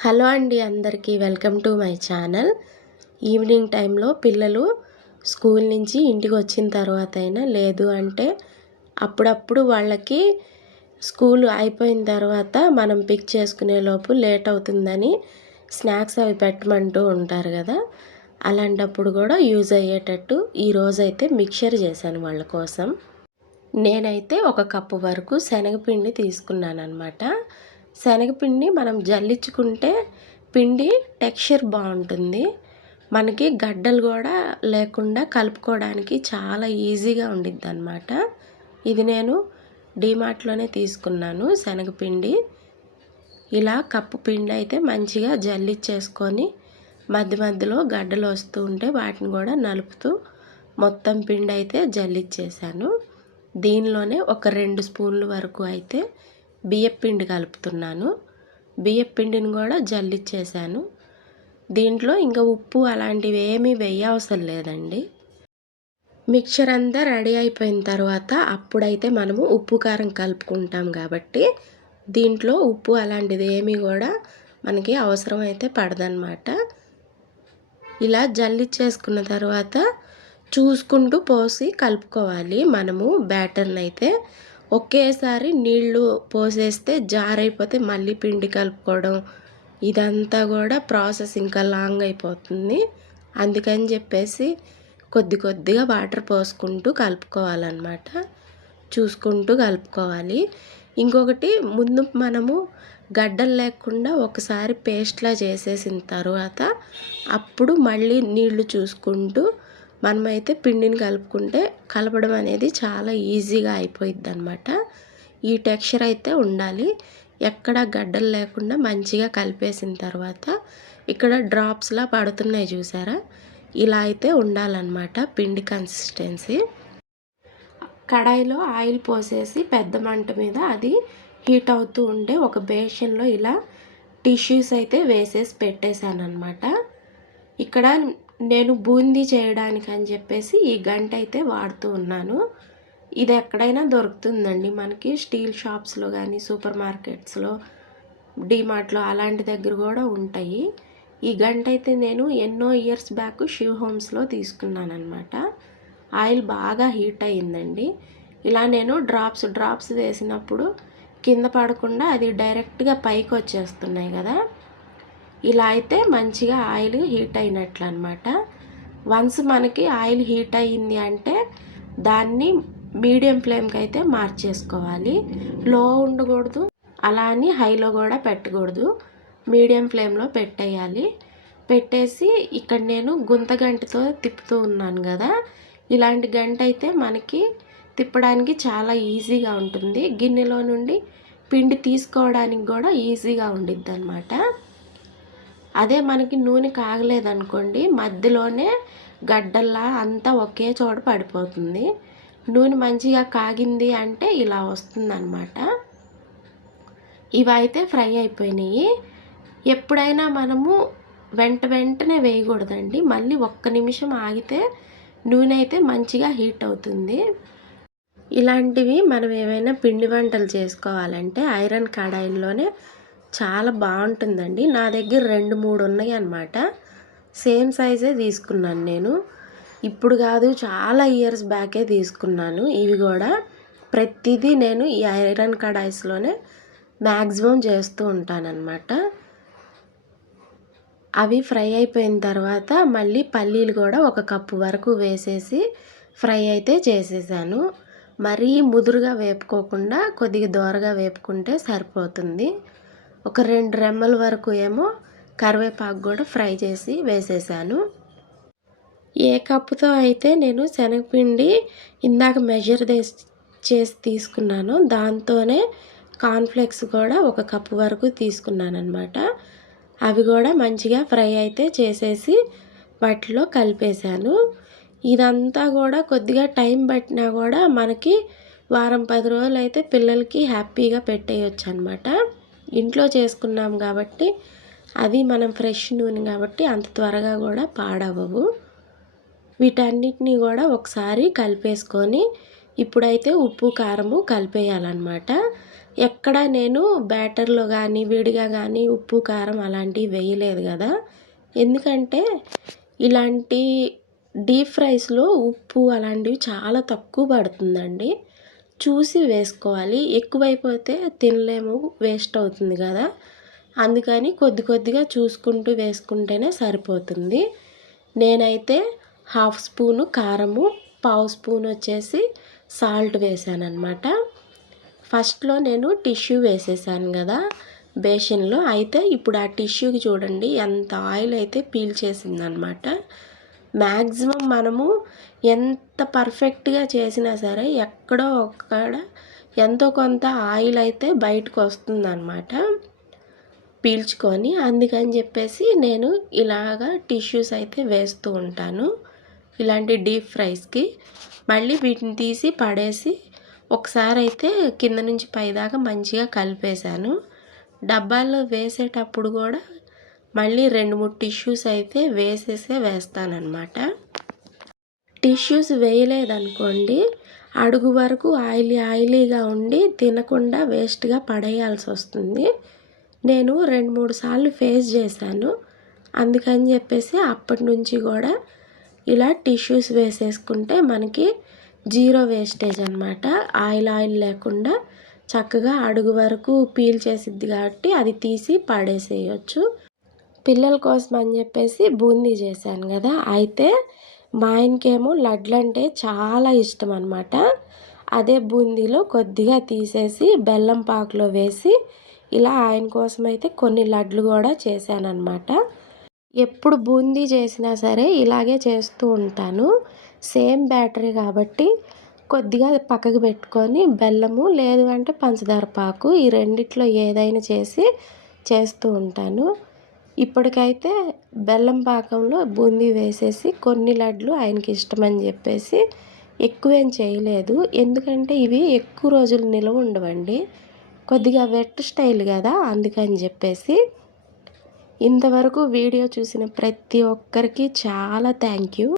Hello అండి అందరికీ welcome to my channel. Evening టైంలో పిల్లలు స్కూల్ నుంచి ఇంటికి వచ్చిన తర్వాత అయినా లేదు అంటే అప్పుడప్పుడు వాళ్ళకి స్కూల్ అయిపోయిన తర్వాత మనం పిక్ చేసుకునే లోపు లేట్ అవుతుందని స్నాక్స్ అవి పెట్టమంటూ ఉంటారు కదా. అలాంటప్పుడు కూడా యూజ్ అయ్యేటట్టు ఈరోజైతే మిక్చర్ చేశాను వాళ్ళ కోసం. నేనైతే ఒక కప్పు వరకు శనగపిండి తీసుకున్నాను అనమాట శనగపిండి మనం జల్లించుకుంటే పిండి టెక్స్చర్ బాగుంటుంది. మనకి గడ్డలు కూడా లేకుండా కలుపుకోవడానికి చాలా ఈజీగా ఉండిద్ది అనమాట ఇది నేను డీమార్ట్లోనే తీసుకున్నాను శనగపిండి. ఇలా కప్పు పిండి అయితే మంచిగా జల్లిచ్చేసుకొని మధ్య మధ్యలో గడ్డలు వస్తూ ఉంటే వాటిని కూడా నలుపుతూ మొత్తం పిండి అయితే జల్లిచ్చేసాను. దీనిలోనే ఒక రెండు స్పూన్ల వరకు అయితే బియ్యపిండి కలుపుతున్నాను. బియ్యపిండిని కూడా జల్లిచ్చేసాను. దీంట్లో ఇంకా ఉప్పు అలాంటివి ఏమీ వేయవసరం లేదండి. మిక్చర్ అంతా రెడీ అయిపోయిన తర్వాత అప్పుడైతే మనము ఉప్పు కారం కలుపుకుంటాం కాబట్టి దీంట్లో ఉప్పు అలాంటిది ఏమీ కూడా మనకి అవసరం అయితే పడదనమాట ఇలా జల్లిచ్చేసుకున్న తర్వాత చూసుకుంటూ పోసి కలుపుకోవాలి. మనము బ్యాటర్ని అయితే ఒకేసారి నీళ్ళు పోసేస్తే జారైపోతే మళ్ళీ పిండి కలుపుకోవడం. ఇదంతా కూడా ప్రాసెస్ ఇంకా లాంగ్ అయిపోతుంది. అందుకని చెప్పేసి కొద్ది కొద్దిగా వాటర్ పోసుకుంటూ కలుపుకోవాలన్నమాట. చూసుకుంటూ కలుపుకోవాలి. ఇంకొకటి ముందు మనము గడ్డలు లేకుండా ఒకసారి పేస్ట్లా చేసేసిన తర్వాత అప్పుడు మళ్ళీ నీళ్ళు చూసుకుంటూ మనమైతే పిండిని కలుపుకుంటే కలపడం అనేది చాలా ఈజీగా అయిపోయిద్ది అనమాట ఈ టెక్స్చర్ అయితే ఉండాలి. ఎక్కడ గడ్డలు లేకుండా మంచిగా కలిపేసిన తర్వాత ఇక్కడ డ్రాప్స్లా పడుతున్నాయి చూసారా? ఇలా అయితే ఉండాలన్నమాట పిండి కన్సిస్టెన్సీ. కడాయిలో ఆయిల్ పోసేసి పెద్ద మంట మీద అది హీట్ అవుతూ ఉండే ఒక బేషన్లో ఇలా టిష్యూస్ అయితే వేసేసి పెట్టేశాను అనమాట ఇక్కడ నేను బూందీ చేయడానికి అని చెప్పేసి ఈ గంట అయితే వాడుతూ ఉన్నాను. ఇది ఎక్కడైనా దొరుకుతుందండి. మనకి స్టీల్ షాప్స్లో కానీ సూపర్ మార్కెట్స్లో డీమార్ట్లో అలాంటి దగ్గర కూడా ఉంటాయి. ఈ గంట అయితే నేను ఎన్నో ఇయర్స్ బ్యాక్ షివ్ హోమ్స్లో తీసుకున్నాను అనమాట ఆయిల్ బాగా హీట్ అయిందండి ఇలా నేను డ్రాప్స్ డ్రాప్స్ వేసినప్పుడు కింద పడకుండా అది డైరెక్ట్గా పైకి వచ్చేస్తున్నాయి కదా. ఇలా అయితే మంచిగా ఆయిల్ హీట్ అయినట్లు అనమాట వన్స్ మనకి ఆయిల్ హీట్ అయ్యింది అంటే దాన్ని మీడియం ఫ్లేమ్కి అయితే మార్చేసుకోవాలి. లో ఉండకూడదు అలా అని హైలో కూడా పెట్టకూడదు. మీడియం ఫ్లేమ్లో పెట్టేయాలి. పెట్టేసి ఇక్కడ నేను గుంత గంటతో తిప్పుతూ ఉన్నాను కదా. ఇలాంటి గంట అయితే మనకి తిప్పడానికి చాలా ఈజీగా ఉంటుంది. గిన్నెలో నుండి పిండి తీసుకోవడానికి కూడా ఈజీగా ఉండిద్ది అనమాట అదే మనకి నూనె కాగలేదనుకోండి మధ్యలోనే గడ్డల్లా అంతా ఒకే చోట పడిపోతుంది. నూనె మంచిగా కాగింది అంటే ఇలా వస్తుందన్నమాట. ఇవైతే ఫ్రై అయిపోయినాయి. ఎప్పుడైనా మనము వెంట వెంటనే వేయకూడదండి. మళ్ళీ ఒక్క నిమిషం ఆగితే నూనె అయితే మంచిగా హీట్ అవుతుంది. ఇలాంటివి మనం ఏమైనా పిండి వంటలు చేసుకోవాలంటే ఐరన్ కడాయిల్లోనే చాలా బాగుంటుందండి. నా దగ్గర రెండు మూడు ఉన్నాయి అన్నమాట. సేమ్ సైజే తీసుకున్నాను నేను. ఇప్పుడు కాదు చాలా ఇయర్స్ బ్యాకే తీసుకున్నాను. ఇవి కూడా ప్రతిదీ నేను ఈ ఐరన్ కడాయిస్లోనే మ్యాక్సిమం చేస్తూ ఉంటానన్నమాట. అవి ఫ్రై అయిపోయిన తర్వాత మళ్ళీ పల్లీలు కూడా ఒక కప్పు వరకు వేసేసి ఫ్రై అయితే చేసేసాను. మరీ ముదురుగా వేపుకోకుండా కొద్దిగా దోరగా వేపుకుంటే సరిపోతుంది. ఒక రెండు రెమ్మల వరకు ఏమో కరివేపాకు కూడా ఫ్రై చేసి వేసేసాను. ఏ కప్పుతో అయితే నేను శనగపిండి ఇందాక మెజర్ చేసి తీసుకున్నాను దాంతోనే కార్న్ఫ్లెక్స్ కూడా ఒక కప్పు వరకు తీసుకున్నాను అనమాట అవి కూడా మంచిగా ఫ్రై అయితే చేసేసి వాటిలో కలిపేశాను. ఇదంతా కూడా కొద్దిగా టైం పట్టినా కూడా మనకి వారం పది రోజులు అయితే పిల్లలకి హ్యాపీగా పెట్టేయచ్చు అనమాట ఇంట్లో చేసుకున్నాం కాబట్టి అది మనం ఫ్రెష్ నూనె కాబట్టి అంత త్వరగా కూడా పాడవవు వీటన్నిటిని కూడా ఒకసారి కలిపేసుకొని ఇప్పుడైతే ఉప్పు కారము కలిపేయాలన్నమాట. ఎక్కడ నేను బ్యాటర్లో కానీ విడిగా కానీ ఉప్పు కారం అలాంటివి వేయలేదు కదా. ఎందుకంటే ఇలాంటి డీప్ ఫ్రైస్లో ఉప్పు అలాంటివి చాలా తక్కువ పడుతుందండి. చూసి వేసుకోవాలి. ఎక్కువైపోతే తినలేము వేస్ట్ అవుతుంది కదా. అందుకని కొద్ది కొద్దిగా చూసుకుంటూ వేసుకుంటేనే సరిపోతుంది. నేనైతే హాఫ్ స్పూను కారము పావు స్పూన్ వచ్చేసి సాల్ట్ వేసాను అనమాట ఫస్ట్లో నేను టిష్యూ వేసేసాను కదా బేషన్లో. అయితే ఇప్పుడు ఆ టిష్యూకి చూడండి ఎంత ఆయిల్ అయితే పీల్ చేసిందనమాట మ్యాక్సిమం మనము ఎంత పర్ఫెక్ట్గా చేసినా సరే ఎక్కడో ఒక్కడ ఎంతో కొంత ఆయిల్ అయితే బయటకు వస్తుందన్నమాట. పీల్చుకొని అందుకని చెప్పేసి నేను ఇలాగా టిష్యూస్ అయితే వేస్తూ ఉంటాను. ఇలాంటి డీప్ ఫ్రైస్కి మళ్ళీ వీటిని తీసి పడేసి ఒకసారి అయితే కింద నుంచి పైదాకా మంచిగా కలిపేశాను. డబ్బాల్లో వేసేటప్పుడు కూడా మళ్ళీ రెండు మూడు టిష్యూస్ అయితే వేసేసే వేస్తానన్నమాట. టిష్యూస్ వేయలేదనుకోండి అడుగు వరకు ఆయిలీ ఆయిలీగా ఉండి తినకుండా వేస్ట్గా పడేయాల్సి వస్తుంది. నేను రెండు మూడు సార్లు ఫేస్ చేశాను. అందుకని చెప్పేసి అప్పటి నుంచి కూడా ఇలా టిష్యూస్ వేసేసుకుంటే మనకి జీరో వేస్టేజ్ అనమాట ఆయిల్ ఆయిల్ లేకుండా చక్కగా అడుగు వరకు పీల్ చేసిద్ది కాబట్టి అది తీసి పడేసేయచ్చు. పిల్లల కోసం అని చెప్పేసి బూందీ చేశాను కదా. అయితే మా ఆయనకేమో లడ్లు అంటే చాలా ఇష్టం అనమాట అదే బూందీలో కొద్దిగా తీసేసి బెల్లం పాకులో వేసి ఇలా ఆయన కోసం అయితే కొన్ని లడ్లు కూడా చేశానన్నమాట. ఎప్పుడు బూందీ చేసినా సరే ఇలాగే చేస్తూ ఉంటాను. సేమ్ బ్యాటరీ కాబట్టి కొద్దిగా పక్కకు పెట్టుకొని బెల్లము లేదు అంటే పంచదార పాకు ఈ రెండిట్లో ఏదైనా చేసి చేస్తూ ఉంటాను. ఇప్పటికైతే బెల్లం పాకంలో బూందీ వేసేసి కొన్ని లడ్లు ఆయనకి ఇష్టమని చెప్పేసి ఎక్కువేం చేయలేదు. ఎందుకంటే ఇవి ఎక్కువ రోజులు నిల్వ ఉండవండి. కొద్దిగా వెట్ స్టైల్ కదా అందుకని చెప్పేసి ఇంతవరకు వీడియో చూసిన ప్రతి ఒక్కరికి చాలా థ్యాంక్ యూ.